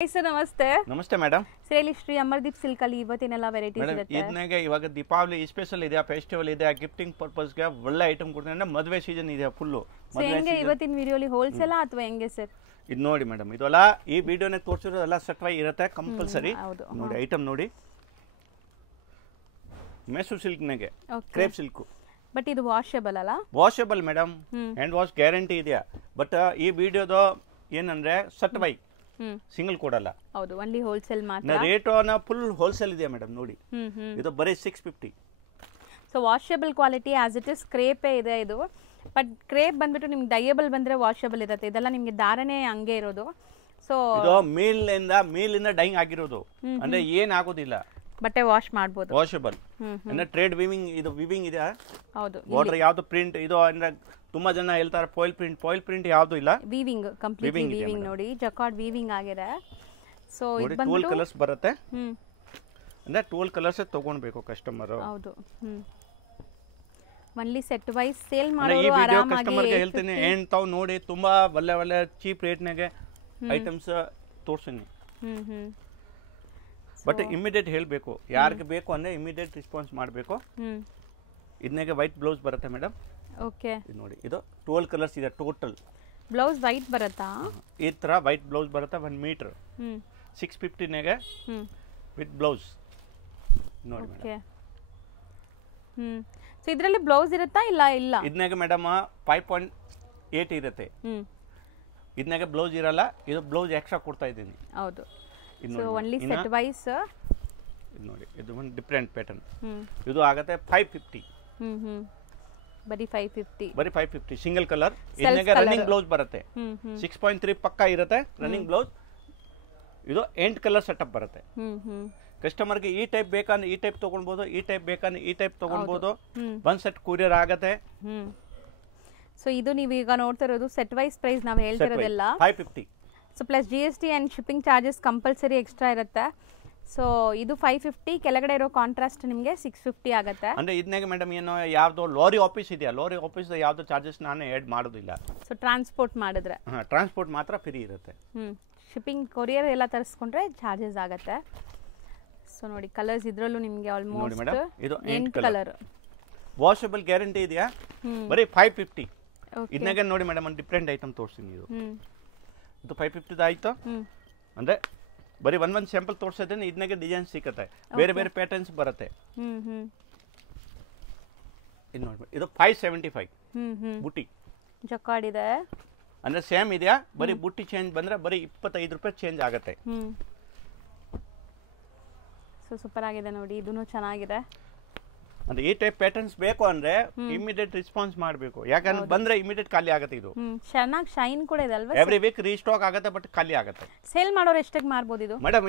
Sir ನಮಸ್ತೆ. ನಮಸ್ತೆ madam. ಸೇಲಿ Shri Amardeep silk ಅಲ್ಲಿ ಇವತ್ತಿನೆಲ್ಲ ವೆರೈಟೀಸ್ ಇರುತ್ತೆ. ಇದನ್ನೇ ಇವಾಗ ದೀಪಾವಳಿ ಸ್ಪೆಷಲ್ ಇದೆ, ಫೆಸ್ಟಿವಲ್ ಇದೆ, ಗಿಫ್ಟಿಂಗ್ ಪರ್ಪಸ್ ಗೆ ಒಳ್ಳೆ ಐಟಮ್ ಕೊಡ್ತೀನಿ. ಮದುವೆ ಸೀಸನ್ ಇದೆ ಫುಲ್. ಹೆಂಗೆ ಇವತ್ತಿನ ವಿಡಿಯೋಲಿ ಹೋಲ್ಸೇಲ್ ಅಥವಾ ಹೆಂಗೆ ಸರ್? ಇದು ನೋಡಿ ಮೇಡಮ್, ಇದೆಲ್ಲ ಈ ವಿಡಿಯೋನೇ ತೋರಿಸಿರೋದೆಲ್ಲ ಸಟ್ವೈ ಇರುತ್ತೆ ಕಂಪಲ್ಸರಿ. ನೋಡಿ ಐಟಮ್ ನೋಡಿ, ಮೈಸೂರು ಸಿಲ್ಕ್ ನಾಗೆ ಕ್ರೇಪ್ ಸಿಲ್ಕ್. ಬಟ್ ಇದು ವಾಷಬಲ್ ಅಲ್ಲ? Washable madam, hand wash guarantee ಇದೆಯಾ. ಬಟ್ ಈ ವಿಡಿಯೋದು ಏನಂದ್ರೆ ಸಟ್ವೈ ಸಿಂಗಲ್ ಕೊಡಲ್ಲ. ಹೌದು, ಓನ್ಲಿ ಹೋಲ್ಸೇಲ್ ಮಾತ್ರ. ರೇಟ್ ಫುಲ್ ಹೋಲ್ಸೇಲ್ ಇದೆ ಮೇಡಮ್. ನೋಡಿ ಇದು ಬರೀ 650. So washable quality as it is ಕ್ರೇಪೇ ಇದೆ ಇದು. ಬಟ್ ಕ್ರೇಪ್ ಬಂದ್ಬಿಟ್ಟು ನಿಮ್ಗೆ ಡೈಯಬಲ್ ಬಂದ್ರೆ ವಾಷಬಲ್ ಇರುತ್ತೆ. ಇದೆಲ್ಲ ನಿಮ್ಗೆ ದಾರನೇ ಹಂಗೆ ಇರೋದು. ಸೊ ಇದು ಮೀಲಿಂದ ಡೈಂಗ್ ಆಗಿರೋದು, ಅಂದ್ರೆ ಏನ್ ಆಗೋದಿಲ್ಲ. ಬಟ್ಟೆ ವಾಶ್ ಮಾಡಬಹುದು, ವಾಷಬಲ್. ಅಂದ್ರೆ ಟ್ರೇಡ್ ವಿವಿಂಗ್, ಇದು ವಿವಿಂಗ್ ಇದೆ. ಹೌದು, ಬಾರ್ಡರ್ ಯಾವ್ದು ಪ್ರಿಂಟ್ ಇದು ಅಂದ್ರೆ ತುಂಬಾ ಜನ ಹೇಳ್ತಾರೆ ಫಾಯಿಲ್ ಪ್ರಿಂಟ್ ಯಾವ್ದು ಇಲ್ಲ, ವೀವಿಂಗ್ ಕಂಪ್ಲೀಟ್ ವೀವಿಂಗ್. ನೋಡಿ ಜಕಾರ್ಡ್ ವೀವಿಂಗ್ ಆಗಿದೆ. ಸೊ ಇದು ಬಂದು 12 ಕಲರ್ಸ್ ಬರುತ್ತೆ. ಅಂದ್ರೆ 12 ಕಲರ್ಸ್ ತಗೊಳ್ಬೇಕು ಕಸ್ಟಮರ್. ಹೌದು, ಒನ್ಲಿ ಸೆಟ್ ವೈಸ್ ಸೇಲ್ ಮಾಡೋರು ಆರಾಮಾಗಿ ಕಸ್ಟಮರ್ ಗೆ ಹೇಳ್ತೀನಿ, ಏನ್ ತಾವು ನೋಡಿ ತುಂಬಾ ಒಳ್ಳೆ ಚೀಪ್ ರೇಟ್ ನಾಗೆ ಐಟಮ್ಸ್ ತೋರ್ಸಿನಿ. ಬಟ್ ಇಮಿಡಿಯೇಟ್ ಹೇಳಬೇಕು, ಯಾರಿಗೆ ಬೇಕು ಅಂದ್ರೆ ಇಮಿಡಿಯೇಟ್ ರೆಸ್ಪಾನ್ಸ್ ಮಾಡಬೇಕು. ಇದನ್ನೇ ವೈಟ್ ಬ್ಲೌಸ್ ಬರುತ್ತೆ ಮೇಡಮ್. ಓಕೆ, ಇದು ನೋಡಿ, ಇದು 12 ಕಲರ್ಸ್ ಇದೆ ಟೋಟಲ್. ಬ್ಲೌಸ್ ವೈಟ್ ಬರುತ್ತಾ? ಈ ತರ ವೈಟ್ ಬ್ಲೌಸ್ ಬರುತ್ತೆ 1 ಮೀಟರ್ 650 ನಾಗೆ ವಿತ್ ಬ್ಲೌಸ್. ನೋಡಿ ಮೇಡಮ್. ಸೊ ಇದರಲ್ಲಿ ಬ್ಲೌಸ್ ಇರುತ್ತಾ ಇಲ್ಲ? ಇಲ್ಲ, ಇದನ್ನೇ ಮೇಡಮ್ 5.8 ಇರುತ್ತೆ. ಇದನ್ನೇ ಬ್ಲೌಸ್ ಇರಲ್ಲ, ಇದು ಬ್ಲೌಸ್ ಎಕ್ಸ್ಟ್ರಾ ಕೊಡ್ತಾ ಇದ್ದೀನಿ. ಹೌದು, ಸೊ ಓನ್ಲಿ ಸೆಟ್ ವೈಸ್. ಇದು ನೋಡಿ, ಇದು ಒಂದು ಡಿಫರೆಂಟ್ ಪ್ಯಾಟರ್ನ್. ಇದು ಆಗುತ್ತೆ 550. ಬರೀ 550 ಸಿಂಗಲ್ ಕಲರ್. ಇದನ್ನೇ ರನ್ನಿಂಗ್ ಬ್ಲೌಸ್ ಬರುತ್ತೆ 6.3 ಪಕ್ಕ ಇರುತ್ತೆ ರನ್ನಿಂಗ್ ಬ್ಲೌಸ್. ಇದು 8 ಕಲರ್ ಸೆಟಪ್ ಬರುತ್ತೆ. ಕಸ್ಟಮರ್ಗೆ ಈ ಟೈಪ್ ಬೇಕಂದ್ರೆ ಈ ಟೈಪ್ ತಗೊಳ್ಬಹುದು, ಈ ಟೈಪ್ ಬೇಕಂದ್ರೆ ಈ ಟೈಪ್ ತಗೊಳ್ಬಹುದು. ಒಂದ್ ಸೆಟ್ ಕೊರಿಯರ್ ಆಗತ್ತೆ. ಸೊ ಇದು ನೀವು ಈಗ ನೋಡ್ತಾ ಇರೋದು ಸೆಟ್ ವೈಸ್ ಪ್ರೈಸ್ ನಾವು ಹೇಳ್ತಿರೋದೆಲ್ಲ 550. So plus GST and shipping charges compulsory extra ಇರುತ್ತೆ. ಸೊ ಇದು 550, ಕೆಳಗಡೆ ಇರೋ ಕಾಂಟ್ರಾಸ್ಟ್ ನಿಮಗೆ 650 ಆಗುತ್ತೆ. ಅಂದ್ರೆ ಇದನ್ನೇ ಮೇಡಮ್ ಏನು ಯಾವ್ದೋ ಲಾರಿ ಆಫೀಸ್ ಇದೆಯಾ, ಲಾರಿ ಆಫೀಸ್ ಯಾವ್ದೋ ಚಾರ್ಜಸ್ ನಾನು ಆಡ್ ಮಾಡೋದಿಲ್ಲ. ಸೊ ಟ್ರಾನ್ಸ್ಪೋರ್ಟ್ ಮಾಡಿದ್ರೆ ಟ್ರಾನ್ಸ್ಪೋರ್ಟ್ ಮಾತ್ರ ಫ್ರೀ ಇರುತ್ತೆ. ಶಿಪ್ಪಿಂಗ್ ಕೊರಿಯರ್ ಎಲ್ಲ ತರಿಸ್ಕೊಂಡ್ರೆ ಚಾರ್ಜಸ್ ಆಗುತ್ತೆ. ಸೊ ನೋಡಿ ಕಲರ್ಸ್ ಇದ್ರಲ್ಲೂ ನಿಮಗೆ ಆಲ್ಮೋಸ್ಟ್ ಇದು 8 ಕಲರ್. ವಾಷಬಲ್ ಗ್ಯಾರಂಟಿ ಇದೆಯಾ, ಬರೀ 550. ಇದನ್ನೇ ನೋಡಿ ಮೇಡಮ್, ಒಂದು ಡಿಫರೆಂಟ್ ಐಟಮ್ ತೋರಿಸ್ತೀನಿ. ಇದು 550 ಆಯ್ತು. ಅಂದ್ರೆ ಬರೀ ಒಂದ್ ಸ್ಯಾಂಪಲ್ ತೋರಿಸಿದ್ರೆ ಇದನ್ನೇ ಡಿಸೈನ್ ಸಿಕ್ಕತ್ತೆ, ಬೇರೆ ಬೇರೆ ಪ್ಯಾಟರ್ನ್ಸ್ ಬರುತ್ತೆ. ಇದು ನೋಡಿ, ಇದು 575 ಬುಟ್ಟಿ ಜಕಾರ್ಡ್ ಇದೆ. ಅಂದ್ರೆ ಸೇಮ್ ಇದೆಯಾ, ಬರೀ ಬುಟ್ಟಿ ಚೇಂಜ್ ಬಂದ್ರೆ ಬರೀ 25 ರೂಪಾಯಿ ಚೇಂಜ್ ಆಗುತ್ತೆ. ಸೊ ಸೂಪರ್ ಆಗಿದೆ ನೋಡಿ, ಇದೂನು ಚೆನ್ನಾಗಿದೆ. ಅಂದ್ರೆ ಈ ಟೈಪ್ ಪ್ಯಾಟರ್ನ್ಸ್ ಬೇಕು ಅಂದ್ರೆ ಇಮಿಡಿಯೇಟ್ ರೆಸ್ಪಾನ್ಸ್ ಮಾಡಬೇಕು, ಯಾಕಂದ್ರೆ ಬಂದ್ರೆ ಇಮಿಡಿಯೇಟ್ ಖಾಲಿ ಆಗುತ್ತೆ. ಇದು ಚೆನ್ನಾಗಿ ಶೈನ್ ಕೂಡ ಇದೆ ಅಲ್ವಾ? ಎವ್ರಿ ವೀಕ್ ರೀಸ್ಟಾಕ್ ಆಗುತ್ತೆ, ಬಟ್ ಖಾಲಿ ಆಗುತ್ತೆ. ಸೇಲ್ ಮಾಡೋರು ಎಷ್ಟಕ್ಕೆ ಮಾರ್ಬೋದು ಇದು ಮೇಡಮ್?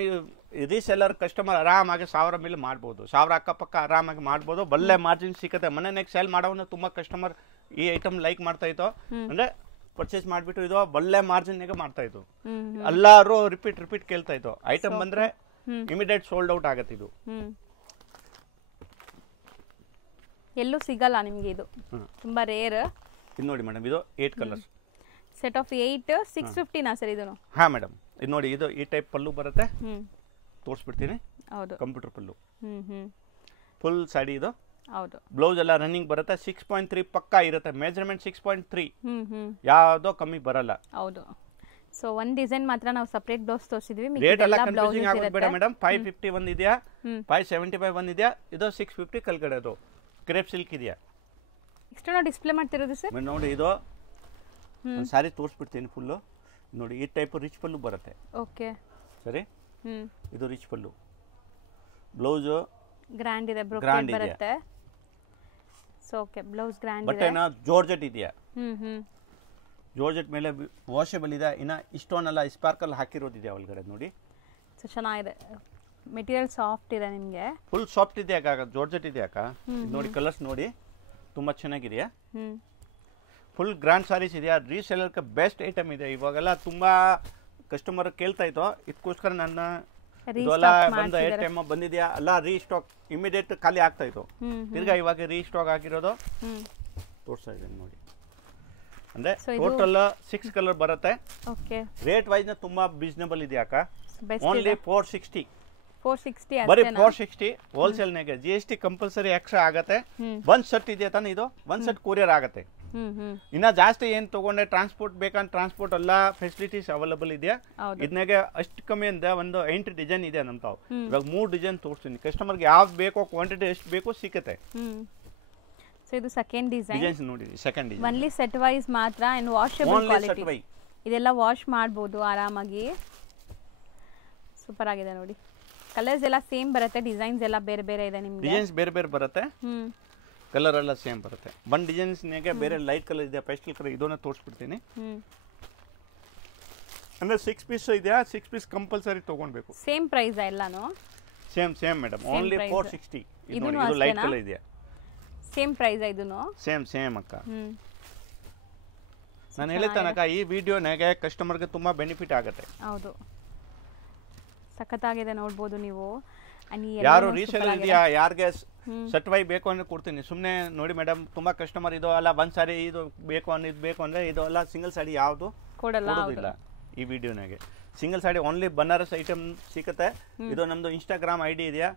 ರೀಸೆಲ್ಲರ್ ಕಸ್ಟಮರ್ ಆರಾಮಾಗಿ 1000 ಮೇಲೆ ಮಾಡ್ಬೋದು, 1000 ಅಕ್ಕಪಕ್ಕ ಆರಾಮಾಗಿ ಮಾಡ್ಬೋದು. ಒಳ್ಳೆ ಮಾರ್ಜಿನ್ ಸಿಗುತ್ತೆ. ಮೊನ್ನೆ ಸೇಲ್ ಮಾಡೋನ್ನ ತುಂಬಾ ಕಸ್ಟಮರ್ ಈ ಐಟಮ್ ಲೈಕ್ ಮಾಡ್ತಾ ಇತ್ತು, ಅಂದ್ರೆ ಪರ್ಚೇಸ್ ಮಾಡ್ಬಿಟ್ಟು ಇದು ಒಳ್ಳೆ ಮಾರ್ಜಿನ್ ಮಾಡ್ತಾ ಇತ್ತು. ಎಲ್ಲಾರು ರಿಪೀಟ್ ಕೇಳ್ತಾ ಇತ್ತು. ಐಟಮ್ ಬಂದ್ರೆ ಇಮಿಡಿಯೇಟ್ ಸೋಲ್ಡ್ ಔಟ್ ಆಗುತ್ತೆ. ಇದು ಎಲ್ಲೂ ಸಿಗಲ್ಲ ನಿಮ್ಗೆ, ಇದು ತುಂಬಾ ರೇರ್. ಇದು ನೋಡಿ ಮೇಡಮ್, ಇದು 8 ಕಲರ್ಸ್ ಸೆಟ್ ಆಫ್ 8 650 ನಾ ಸರ್? ಇದನ್ನು ಹಾ ಮೇಡಮ್. ಇದು ನೋಡಿ, ಇದು ಈ ಟೈಪ್ ಪಲ್ಲು ಬರುತ್ತೆ, ತೋರಿಸ್ಬಿಡ್ತೀನಿ. ಹೌದು, ಕಂಪ್ಯೂಟರ್ ಪಲ್ಲು ಫುಲ್ ಸಾಡಿ. ಇದು ಹೌದು, ಬ್ಲೌಸ್ ಎಲ್ಲ ರನ್ನಿಂಗ್ ಬರುತ್ತೆ. 6.3 ಪಕ್ಕ ಇರುತ್ತೆ ಮೆಜರ್ಮೆಂಟ್. 6.3 ಯಾವ್ದೋ ಕಮ್ಮಿ ಬರಲ್ಲ. ಹೌದು. ಸೊ ಒಂದ್ ಡಿಸೈನ್ ಮಾತ್ರ ನಾವು ಸೆಪರೇಟ್ ಬ್ಲೌಸ್ ತೋರಿಸಿದ್ವಿ. ರೇಟ್ ಎಲ್ಲ ಕನ್ಫ್ಯೂಸಿಂಗ್ ಆಗೋದು ಬೇಡ ಮೇಡಮ್. 550 ಒಂದ್ ಇದೆಯಾ, 575 ಒಂದ್ ಇದೆಯಾ, ಇದು 650 ಕಲ್ಗಡೆ. ಅದು ಕ್ರೇಪ್ ಸಿಲ್ಕ್ ಇದೆಯಾ. ನೆಕ್ಸ್ಟ್ ನಾವು ಡಿಸ್ಪ್ಲೇ ಮಾಡ್ತಿರೋದು ಸರ್ ನೋಡಿ, ಇದು ಒಂದು ಸಾರಿ ತೋರಿಸ್ಬಿಡ್ತೀನಿ ಫುಲ್ಲು. ನೋಡಿ, ಈ ಟೈಪ್ ರಿಚ್ ಪಲ್ಲು ಬರುತ್ತೆ. ಓಕೆ ಸರಿ, ಇದು ರಿಚ್ ಪಲ್ಲು. ಬ್ಲೌಸ್ ಗ್ರ್ಯಾಂಡ್ ಇದೆ, ಬ್ರೋಕೆಡ್ ಬರುತ್ತೆ. ಸೊ ಓಕೆ, ಬ್ಲೌಸ್ ಗ್ರ್ಯಾಂಡ್ ಇದೆ. ಬಟ್ಟೆನ ಜಾರ್ಜೆಟ್ ಇದೆಯಾ, ಜಾರ್ಜೆಟ್ ಮೇಲೆ ವಾಷಬಲ್ ಇದೆ. ಇನ್ನ ಇಷ್ಟೊಂದೆಲ್ಲ ಸ್ಪಾರ್ಕಲ್ ಹಾಕಿರೋದಿದೆ ಒಳಗಡೆ. ನೋಡಿ, ಸೊ ಚೆನ್ನಾಗಿದೆ. ಮೆಟೀರಿಯಲ್ ಸಾಫ್ಟ್ ಇದೆ, ನಿಮಗೆ ಫುಲ್ ಸಾಫ್ಟ್ ಇದೆ. ಯಾಕ ಜಾರ್ಜೆಟ್ ಇದೆ ಯಾಕ? ನೋಡಿ ಕಲರ್ಸ್ ನೋಡಿ, ತುಂಬಾ ಚೆನ್ನಾಗಿದೆಯಾ. ಫುಲ್ ಗ್ರ್ಯಾಂಡ್ ಸಾರೀಸ್ ಇದೆಯಾ. ರೀಸೆಲ್ಲರ್ ಬೆಸ್ಟ್ ಐಟಮ್ ಇದೆ. ಇವಾಗೆಲ್ಲ ತುಂಬಾ ಕಸ್ಟಮರ್ ಕೇಳ್ತಾ ಇತ್ತು, ಇದಕ್ಕೋಸ್ಕರ ನನ್ನ ಒಂದು ಐಟಮ್ ಬಂದಿದ್ಯಾ ಅಲ್ಲ, ರೀಸ್ಟಾಕ್ ಇಮಿಡಿಯೇಟ್ ಖಾಲಿ ಆಗ್ತಾ ಇತ್ತು. ತಿರ್ಗಾ ಇವಾಗ ರೀಸ್ಟಾಕ್ ಆಗಿರೋದು ತೋರಿಸ್ತಾ ಇದ್ದೀನಿ ನೋಡಿ. ಅಂದ್ರೆ ಟೋಟಲ್ 6 ಕಲರ್ ಬರುತ್ತೆ. ಓಕೆ, ರೇಟ್ ವೈಸ್ ನ ತುಂಬಾ ರೀಸನಬಲ್ ಇದೆ ಅಕ್ಕ. ಬೆಸ್ಟ್ ಓನ್ಲಿ 460 460 ಬರೀ ಅಷ್ಟೇನಾ 460 ಹೋಲ್ಸೇಲ್ನಾಗೆ GST ಕಂಪಲ್ಸರಿ ಎಕ್ಸ್ಟ್ರಾ ಆಗತ್ತೆ ಒಂದ್ ಸೆಟ್ ಇದೆಯಾ ತಾನೆ ಇದು ಒಂದ್ ಸೆಟ್ ಕೊರಿಯರ್ ಆಗತ್ತೆ ಇನ್ನ ಜಾಸ್ತಿ ಏನ್ ತಗೊಂಡೆ ಟ್ರಾನ್ಸ್ಪೋರ್ಟ್ ಬೇಕಂತ ಟ್ರಾನ್ಸ್ಪೋರ್ಟ್ ಎಲ್ಲ ಫೆಸಿಲಿಟೀಸ್ ಅವೈಲಬಲ್ ಇದೆಯಾ ಇದನ್ನಾಗೆ ಅಷ್ಟು ಕಮ್ಮಿ ಅಂತ ಒಂದು 8 ಡಿಸೈನ್ ಇದೆ ನಮ್ ತಾವು ಇವಾಗ 3 ಡಿಸೈನ್ ತೋರಿಸ್ತೀನಿ ಕಸ್ಟಮರ್ಗೆ ಯಾವ್ದು ಬೇಕೋ ಕ್ವಾಂಟಿಟಿ ಎಷ್ಟು ಬೇಕೋ ಸಿಕ್ಕತ್ತೆ ಸೊ ಇದು ಸೆಕೆಂಡ್ ಡಿಸೈನ್ ನೋಡಿ second design only set wise ಮಾತ್ರ ಅಂಡ್ ವಾಷಬಲ್ ಕ್ವಾಲಿಟಿ ಇದೆಲ್ಲ ವಾಶ್ ಮಾಡಬಹುದು ಆರಾಮಾಗಿ ಸೂಪರ್ ಆಗಿದೆ ನೋಡಿ ಕಲರ್ಸ್ ಎಲ್ಲ ಸೇಮ್ ಬರುತ್ತೆ ಡಿಸೈನ್ಸ್ ಎಲ್ಲ ಬೇರೆ ಬೇರೆ ಇದೆ ನಿಮಗೆ ಡಿಸೈನ್ಸ್ ಬೇರೆ ಬೇರೆ ಬರುತ್ತೆ ಕಲರ್ ಎಲ್ಲ ಸೇಮ್ ಬರುತ್ತೆ ಒನ್ ಡಿಸೈನ್ಸ್ ನಾಗೆ ಬೇರೆ ಲೈಟ್ ಕಲರ್ ಇದೆ ಪೇಸ್ಟಲ್ ಕಲರ್ ಇದನ್ನ ತೋರಿಸ್ಬಿಡ್ತೀನಿ ಅಂದ್ರೆ 6 ಪೀಸ್ ಇದೆಯಾ 6 ಪೀಸ್ ಕಂಪಲ್ಸರಿ ತಗೊಳ್ಬೇಕು ಸೇಮ್ ಪ್ರೈಸ್ ಎಲ್ಲಾನು ಸೇಮ್ ಮೇಡಮ್ ಓನ್ಲಿ 460 ಇದು ಲೈಟ್ ಕಲರ್ ಇದೆಯಾ ಸೇಮ್ ಪ್ರೈಸ್ ಇದನ್ನು ಸೇಮ್ ಅಕ್ಕ ನಾನು ಹೇಳ್ತಾನಕ್ಕ ಈ ವಿಡಿಯೋನಾಗೆ ಕಸ್ಟಮರ್ಗೆ ತುಂಬಾ ಬೆನಿಫಿಟ್ ಆಗುತ್ತೆ ಹೌದು ಸಖತ್ತಾಗಿದೆ ನೋಡಬಹುದು ನೀವು ಯಾರು ರೀಸೇಲರ್ ಇದೆಯಾ ಯಾರಿಗೆ ಸಟ್ವೈ ಬೇಕು ಅಂದ್ರೆ ಕೊಡ್ತೀನಿ ಸುಮ್ಮನೆ ನೋಡಿ ಮೇಡಮ್ ತುಂಬಾ ಕಸ್ಟಮರ್ ಇದು ಅಲ್ಲ ಒಂದ್ ಸಾರಿ ಇದು ಬೇಕು ಇದು ಬೇಕು ಅಂದ್ರೆ ಇದು ಅಲ್ಲ ಸಿಂಗಲ್ ಸಾಡಿ ಯಾವುದು ಕೊಡೋದಿಲ್ಲ ಈ ವಿಡಿಯೋನಾಗೆ single sari only Banaras item ಸಿಗುತ್ತೆ ಇದು ನಮ್ದು ಇನ್ಸ್ಟಾಗ್ರಾಮ್ ಐಡಿ ಇದೆಯಾ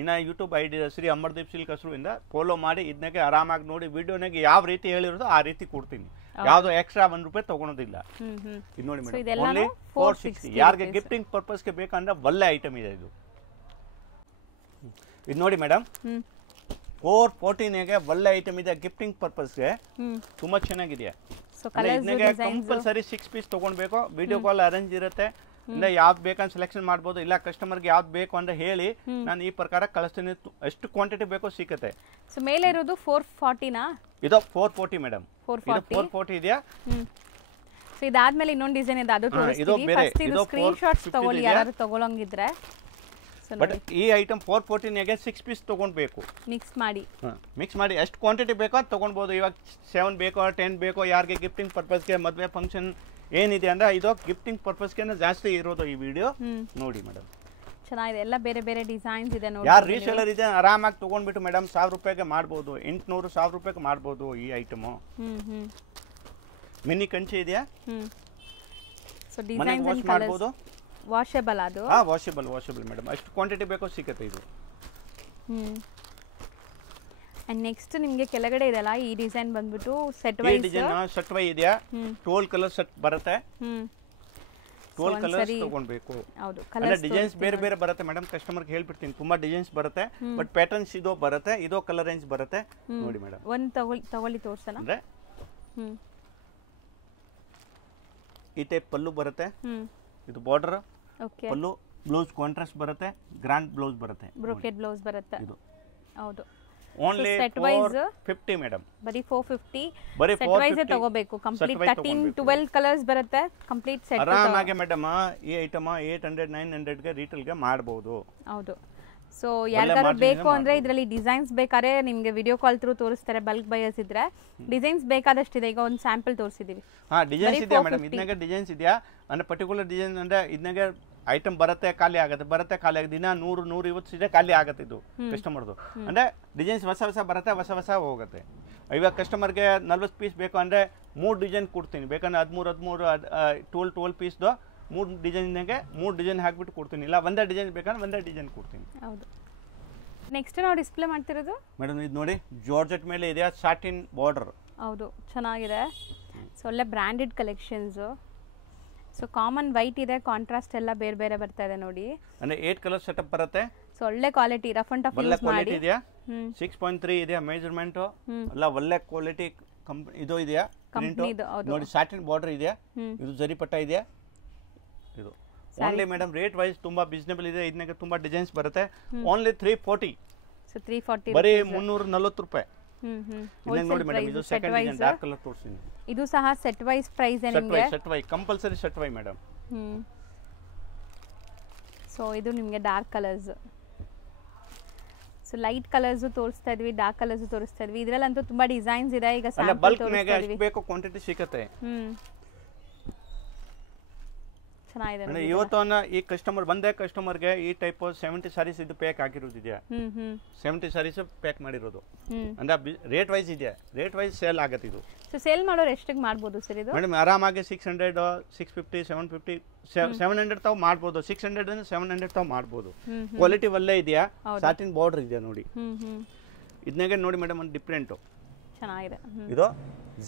ಇನ್ನ YouTube ID Shri Amardeep silk ಹಸ್ರು ಇಂದ ಫಾಲೋ ಮಾಡಿ ಇದನ್ನಾಗೆ ಆರಾಮಾಗಿ ನೋಡಿ ವಿಡಿಯೋನಾಗೆ ಯಾವ ರೀತಿ ಹೇಳಿರೋದು ಆ ರೀತಿ ಕೊಡ್ತೀನಿ ಯಾವ್ದು ಎಕ್ಸ್ಟ್ರಾ ₹1 ತಗೊಳೋದಿಲ್ಲ ಇದು ನೋಡಿ ಮೇಡಮ್ ಓನ್ಲಿ 460 ಯಾರಿಗೆ ಗಿಫ್ಟಿಂಗ್ ಪರ್ಪಸ್ ಗೆ ಬೇಕಂದ್ರೆ ಒಳ್ಳೆ ಐಟಮ್ ಇದೆ ಇದು ಇದು ನೋಡಿ ಮೇಡಮ್ 440 ಒಳ್ಳೆ ಐಟಮ್ ಇದೆ ಗಿಫ್ಟಿಂಗ್ ಪರ್ಪಸ್ ಗೆ ತುಂಬಾ ಚೆನ್ನಾಗಿದೆ ಕಂಪಲ್ಸರಿ 6 ಪೀಸ್ ತಗೊಳ್ಬೇಕು ವಿಡಿಯೋ ಕಾಲ್ ಅರೇಂಜ್ ಇರುತ್ತೆ ಇಲ್ಲ ಯಾವ್ದು ಬೇಕಂತ ಸೆಲೆಕ್ಷನ್ ಮಾಡ್ಬೋದು ಇಲ್ಲ ಕಸ್ಟಮರ್ಗೆ ಯಾವ್ದು ಬೇಕು ಅಂತ ಹೇಳಿ ನಾನು ಈ ಪ್ರಕಾರ ಕಳಿಸ್ತೀನಿ ಎಷ್ಟು ಕ್ವಾಂಟಿಟಿ ಬೇಕೋ ಸಿಗುತ್ತೆ ಸೊ ಮೇಲೆ ಇರೋದು 440 ನಾ ಇದು 440 ಮೇಡಮ್ 440 ಇದೆಯಾ ಸೊ ಇದಾದ್ಮೇಲೆ ಇನ್ನೊಂದು ಡಿಸೈನ್ ಇದೆ ಅದು ತೋರಿಸ್ತೀನಿ ಫಸ್ಟ್ ಇದು ಸ್ಕ್ರೀನ್ ಶಾಟ್ಸ್ ತಗೊಳ್ಳಿ ಯಾರು ತಗೊಳ್ಳಂಗಿದ್ರೆ ಬಟ್ ಈ ಐಟಮ್ 440 ನಾಗೆ 6 ಪೀಸ್ ತಗೊಳ್ಬೇಕು ಮಿಕ್ಸ್ ಮಾಡಿ ಎಷ್ಟು ಕ್ವಾಂಟಿಟಿ ಬೇಕೋ ಅದು ತಗೊಳ್ಬೋದು ಇವಾಗ 7 ಬೇಕೋ 10 ಬೇಕೋ ಯಾರಿಗೆ ಗಿಫ್ಟಿಂಗ್ ಪರ್ಪಸ್ಗೆ ಮದುವೆ ಫಂಕ್ಷನ್ ಏನಿದೆ ಅಂದ್ರೆ ಇದು ಗಿಫ್ಟಿಂಗ್ ಪರ್ಪಸ್ಗೆ ಜಾಸ್ತಿ ಇರೋದು ಈ ವಿಡಿಯೋ ನೋಡಿ ಮೇಡಮ್ ಚೆನ್ನಾಗಿದೆ ಎಲ್ಲ ಬೇರೆ ಬೇರೆ ಡಿಸೈನ್ಸ್ ಇದೆ ನೋಡಿ ಯಾರು ರೀಸೇಲರ್ ಇದೆ ಆರಾಮಾಗಿ ತಗೊಂಡ್ಬಿಟ್ಟು ಮೇಡಮ್ ₹1000 ಮಾಡ್ಬೋದು 800 ₹1000 ಮಾಡ್ಬೋದು ಈ ಐಟಮ್ ಮಿನಿ ಕಂಚಿ ಇದೆಯಾ ಸೊ ಡಿಸೈನ್ಸ್ ವಾಶ್ ಮಾಡ್ಬೋದು ವಾಷಬಲ್ ಅದು ವಾಷಬಲ್ ಮೇಡಮ್ ಅಷ್ಟು ಕ್ವಾಂಟಿಟಿ ಬೇಕೋ ಸಿಗುತ್ತೆ ಇದು ಅಂಡ್ ನೆಕ್ಸ್ಟ್ ನಿಮಗೆ ಕೆಳಗಡೆ ಇದೆಲ್ಲ ಈ ಡಿಸೈನ್ ಬಂದ್ಬಿಟ್ಟು ಸೆಟ್ ವೈಸ್ ಸೆಟ್ ವೈ ಇದೆಯಾ 12 ಕಲರ್ ಸೆಟ್ ಬರುತ್ತೆ 12 ಕಲರ್ಸ್ ತಗೊಳ್ಬೇಕು ಹೌದು ಅಂದ್ರೆ ಡಿಸೈನ್ಸ್ ಬೇರೆ ಬೇರೆ ಬರುತ್ತೆ ಮೇಡಮ್ ಕಸ್ಟಮರ್ಗೆ ಹೇಳ್ಬಿಡ್ತೀನಿ ತುಂಬಾ ಡಿಸೈನ್ಸ್ ಬರುತ್ತೆ ಬಟ್ ಪ್ಯಾಟರ್ನ್ಸ್ ಇದು ಬರುತ್ತೆ ಇದು ಕಲರ್ ರೇಂಜ್ ಬರುತ್ತೆ ನೋಡಿ ಮೇಡಮ್ ಒಂದು ತಗೊಳ್ಳಿ ತೋರ್ಸೋಣ ಅಂದ್ರೆ ಈ ಟೈಪ್ ಪಲ್ಲು ಬರುತ್ತೆ ಇದು ಬಾರ್ಡರ್ ಪಲ್ಲು ಬ್ಲೌಸ್ ಕಾಂಟ್ರಾಸ್ಟ್ ಬರುತ್ತೆ ಗ್ರ್ಯಾಂಡ್ ಬ್ಲೌಸ್ ಬರುತ್ತೆ ಬ್ರೋಕೆಟ್ ಬ್ಲೌಸ್ ಬರುತ್ತೆ ಇದು ಹೌದು ಓನ್ಲಿ 450 ಮೇಡಂ ಬರೀ 450 ಸೆಟ್ ವೈಸ್ ತಗೋಬೇಕು ಕಂಪ್ಲೀಟ್ 13 12 ಕಲರ್ಸ್ ಬರುತ್ತೆ ಕಂಪ್ಲೀಟ್ ಸೆಟ್ ಆರಾಮಾಗಿ ಮೇಡಂ ಈ ಐಟಮ್ 800 900 ಗೆ ರೀಟೇಲ್ ಗೆ ಮಾಡಬಹುದು ಹೌದು ಸೊ ಯಾರಿಗಾರು ಬೇಕು ಅಂದ್ರೆ ಇದರಲ್ಲಿ ಡಿಸೈನ್ಸ್ ಬೇಕಾದ್ರೆ ನಿಮಗೆ ವಿಡಿಯೋ ಕಾಲ್ ಥ್ರೂ ತೋರಿಸ್ತಾರೆ ಬಲ್ಕ್ ಬಯರ್ಸ್ ಇದ್ರೆ ಡಿಸೈನ್ಸ್ ಬೇಕಾದಷ್ಟಿದೆ ಈಗ ಒಂದು ಸ್ಯಾಂಪಲ್ ತೋರಿಸಿದೀವಿ ಡಿಸೈನ್ಸ್ ಇದೆಯಾ ಮೇಡಂ ಇದನ್ನಾಗೆ ಡಿಸೈನ್ಸ್ ಇದೆಯಾ ಅಂದ್ರೆ ಪರ್ಟಿಕ್ಯುಲರ್ ಡಿಸೈನ್ ಅಂದ್ರೆ ಇದನ್ನಾಗೆ ಐಟಮ್ ಬರುತ್ತೆ ಖಾಲಿ ಆಗುತ್ತೆ ದಿನ 100-120 ಇದೆ ಖಾಲಿ ಆಗುತ್ತೆ ಇದು ಕಸ್ಟಮರ್ದು ಅಂದ್ರೆ ಡಿಸೈನ್ಸ್ ಹೊಸ ಬರುತ್ತೆ ಹೊಸ ಹೋಗುತ್ತೆ ಇವಾಗ ಕಸ್ಟಮರ್ಗೆ 40 ಪೀಸ್ ಬೇಕು ಅಂದ್ರೆ 3 ಡಿಸೈನ್ ಕೊಡ್ತೀನಿ ಬೇಕಂದ್ರೆ 13 12 ಪೀಸ್ದು 3 ಡಿಸೈನ್ಗೆ 3 ಡಿಸೈನ್ ಹಾಕ್ಬಿಟ್ಟು ಕೊಡ್ತೀನಿ ಇಲ್ಲ ಒಂದೇ ಡಿಸೈನ್ ಬೇಕಂದ್ರೆ ಒಂದೇ ಡಿಸೈನ್ ಕೊಡ್ತೀನಿ ಹೌದು ನೆಕ್ಸ್ಟ್ ನಾವು ಡಿಸ್ಪ್ಲೇ ಮಾಡ್ತಿರೋದು ಮೇಡಮ್ ಇದು ನೋಡಿ ಜಾರ್ಜೆಟ್ ಮೇಲೆ ಇದೆ ಸಾಟಿನ್ ಬಾರ್ಡರ್ ಹೌದು ಚೆನ್ನಾಗಿದೆ ಸೊ ಒಳ್ಳೆ branded collections so common white ಇದೆ ಕಾಂಟ್ರಾಸ್ಟ್ ಎಲ್ಲ ಬೇರೆ ಬೇರೆ ಬರ್ತಾ ಇದೆ ನೋಡಿ ಅಂದ್ರೆ 8 ಕಲರ್ ಸೆಟಪ್ ಬರುತ್ತೆ ಸೊ ಒಳ್ಳೆ quality rough and tough use ಮಾಡಿ ಇದೆಯಾ 6.3 ಇದೆ ಮೆಜರ್ಮೆಂಟ್ ಎಲ್ಲ ಒಳ್ಳೆ ಕ್ವಾಲಿಟಿ ಇದು ಇದೆಯಾ ಪ್ರಿಂಟ್ ನೋಡಿ ಸಾಟಿನ್ ಬಾರ್ಡರ್ ಇದೆಯಾ ಇದು ಜರಿ ಪಟ್ಟ ಇದೆಯಾ ಇದು ಓನ್ಲಿ ಮೇಡಮ್ ರೇಟ್ ವೈಸ್ ತುಂಬಾ ರೀಸನಬಲ್ ಇದೆ ಇದಕ್ಕೆ ತುಂಬಾ ಡಿಸೈನ್ಸ್ ಬರುತ್ತೆ ಓನ್ಲಿ 340 ಸೊ 340 ಬರೀ ₹340 ನೋಡಿ ಮೇಡಮ್ ಇದು ಸೆಕೆಂಡ್ ಡಿಸೈನ್ ಡಾರ್ಕ್ ಕಲರ್ ತೋರಿಸ್ತೀನಿ ಇದು ಸಹ ಸೆಟ್ ವೈಸ್ ಪ್ರೈಸ್ ನಿಮಗೆ set wise compulsory set wise madam so ಇದು ನಿಮಗೆ dark colours so light colours ತೋರಿಸ್ತಾ ಇದ್ವಿ ಡಾರ್ಕ್ ಕಲರ್ಸ್ ತೋರಿಸ್ತಾ ಇದ್ವಿ ಇದರಲ್ಲಂತೂ ತುಂಬಾ ಡಿಸೈನ್ಸ್ ಇದೆ ಈಗ ಸ್ಯಾಂಪಲ್ ಬಲ್ಕ್ ಗೆ ಎಷ್ಟು ಬೇಕು ಕ್ವಾಂಟಿಟಿ ಸಿಗುತ್ತೆ ಚೆನ್ನಾಗಿದೆ ಅಂದ್ರೆ ಇವತ್ತು ಈ ಕಸ್ಟಮರ್ ಬಂದೇ ಕಸ್ಟಮರ್ಗೆ ಈ ಟೈಪ್ 70 ಸಾರೀಸ್ ಇದು ಪ್ಯಾಕ್ ಆಗಿರೋದಿದೆಯಾ 70 ಸಾರೀಸ್ ಪ್ಯಾಕ್ ಮಾಡಿರೋದು ಅಂದ್ರೆ ರೇಟ್ ವೈಸ್ ಇದೆಯಾ ರೇಟ್ ವೈಸ್ ಸೇಲ್ ಆಗತ್ತೆ ಇದು ಸೊ ಸೇಲ್ ಮಾಡೋರು ಎಷ್ಟಿಗೆ ಮಾಡ್ಬೋದು ಸರ್ ಇದು ಮೇಡಮ್ ಆರಾಮಾಗಿ 600 650 750 700 ತಾವು ಮಾಡ್ಬೋದು 600 ಅಂದ್ರೆ 700 ತಾವು ಮಾಡ್ಬೋದು ಕ್ವಾಲಿಟಿ ಒಳ್ಳೆ ಇದೆಯಾ ಸಾಟಿನ್ ಬಾರ್ಡರ್ ಇದೆಯಾ ನೋಡಿ ಇದನ್ನಾಗೆ ನೋಡಿ ಮೇಡಮ್ ಒಂದು ಡಿಫ್ರೆಂಟು ಚೆನ್ನಾಗಿದೆ ಇದು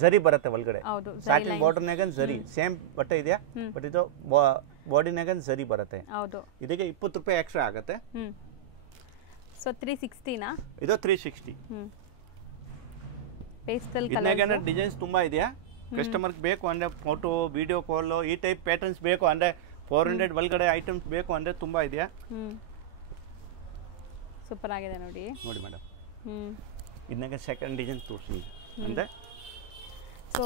ಜರಿ ಬರುತ್ತೆ ಒಳಗಡೆ ಹೌದು ಸಾಟಿನ್ ಬಾರ್ಡರ್ನಾಗ ಜರಿ ಸೇಮ್ ಬಟ್ಟೆ ಇದೆಯಾ ಬಟ್ ಇದು ಬಾಡಿನಾಗ ಜರಿ ಬರುತ್ತೆ ಹೌದು ಇದಕ್ಕೆ 20 ರೂಪಾಯಿ ಎಕ್ಸ್ಟ್ರಾ ಆಗುತ್ತೆ ಸೊ 360 ನಾ ಇದು 360 ಪೇಸ್ಟಲ್ ಇದನ್ನಾಗ ಡಿಸೈನ್ಸ್ ತುಂಬಾ ಇದೆಯಾ ಕಸ್ಟಮರ್ ಬೇಕು ಅಂದ್ರೆ ಫೋಟೋ ವಿಡಿಯೋ ಕಾಲ್ ಈ ಟೈಪ್ ಪ್ಯಾಟರ್ನ್ಸ್ ಬೇಕು ಅಂದ್ರೆ 400 ಒಳಗಡೆ ಐಟಮ್ಸ್ ಬೇಕು ಅಂದ್ರೆ ತುಂಬಾ ಇದೆಯಾ ಸೂಪರ್ ಆಗಿದೆ ನೋಡಿ ಮೇಡಮ್ ಇದನ್ನಾಗ ಸೆಕೆಂಡ್ ಡಿಸೈನ್ ತೋರಿಸಿ ಅಂದ್ರೆ ಸೊ